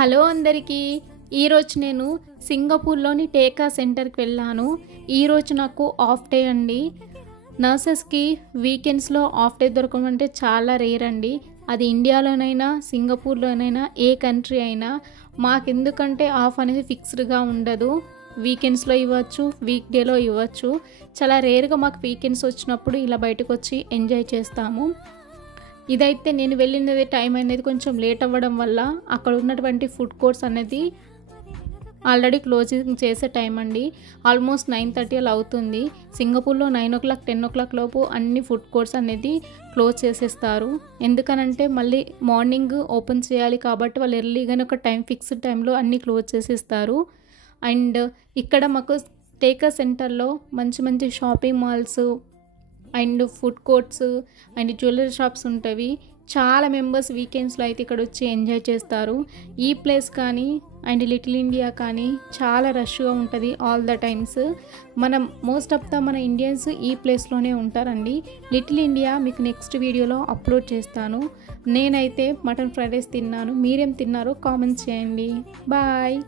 Hello అందరికీ ఈరోజు నేను సింగపూర్లోని టేకా సెంటర్కి వెళ్ళాను. ఈరోజు నాకు ఆఫ్ డే అండి. నర్సెస్కి వీకెండ్స్లో ఆఫ్ డే దొరకడం అంటే చాలా రేర్ అండి. అది ఇండియాలోనైనా సింగపూర్లోనైనా ఏ కంట్రీ అయినా మాకెందుకంటే ఆఫ్ అనేది ఫిక్స్డ్గా ఉండదు. వీకెండ్స్లో ఇవ్వచ్చు, వీక్ డేలో ఇవ్వచ్చు. చాలా రేర్గా మాకు వీకెండ్స్ వచ్చినప్పుడు ఇలా బయటకు వచ్చి ఎంజాయ్ చేస్తాము. ఇదైతే నేను వెళ్ళినది టైం అనేది కొంచెం లేట్ అవ్వడం వల్ల అక్కడ ఉన్నటువంటి ఫుడ్ కోర్ట్స్ అనేది ఆల్రెడీ క్లోజింగ్ చేసే టైం అండి. ఆల్మోస్ట్ 9:30 అలా అవుతుంది. సింగపూర్లో 9 o'clock 10 o'clock లోపు అన్ని ఫుడ్ కోర్ట్స్ అనేది క్లోజ్ చేసేస్తారు. ఎందుకనంటే మళ్ళీ మార్నింగ్ ఓపెన్ చేయాలి కాబట్టి వాళ్ళు ఎర్లీగానే ఒక ఫిక్స్డ్ టైంలో అన్నీ క్లోజ్ చేసేస్తారు. అండ్ ఇక్కడ మాకు టేకా సెంటర్లో మంచి మంచి shopping malls and food courts and jewellery shops ఉంటాయి. చాలా మెంబర్స్ వీకెండ్స్లో అయితే ఇక్కడ వచ్చి ఎంజాయ్ చేస్తారు. ఈ ప్లేస్ కానీ అండ్ లిటిల్ ఇండియా కానీ చాలా రష్గా ఉంటుంది all the times. Most of the మన ఇండియన్స్ ఈ ప్లేస్లోనే ఉంటారండి. లిటిల్ ఇండియా మీకు నెక్స్ట్ వీడియోలో అప్లోడ్ చేస్తాను. నేనైతే మటన్ ఫ్రైడ్ రైస్ తిన్నాను. మీరేం తిన్నారో కామెంట్స్ చేయండి. బాయ్.